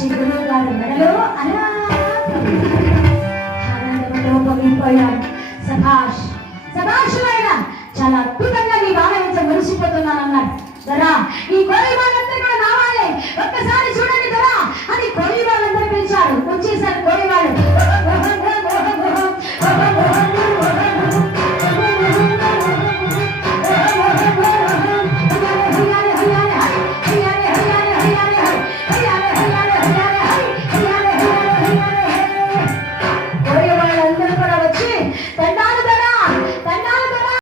వచ్చి గురువు గారు మెడలో అలా ఆనందంలో పొంగిపోయాడు. సభాష్ సభాష్ అయినా చాలా అద్భుతంగా నీ బాగా మురిసిపోతున్నానన్నాడు. దొరా ఈ కోయి వాళ్ళందరూ కూడా రావాలి, ఒక్కసారి చూడండి దొరా అని కోయి వాళ్ళందరూ పిలిచాడు. వచ్చేసారు కోయి వాళ్ళు.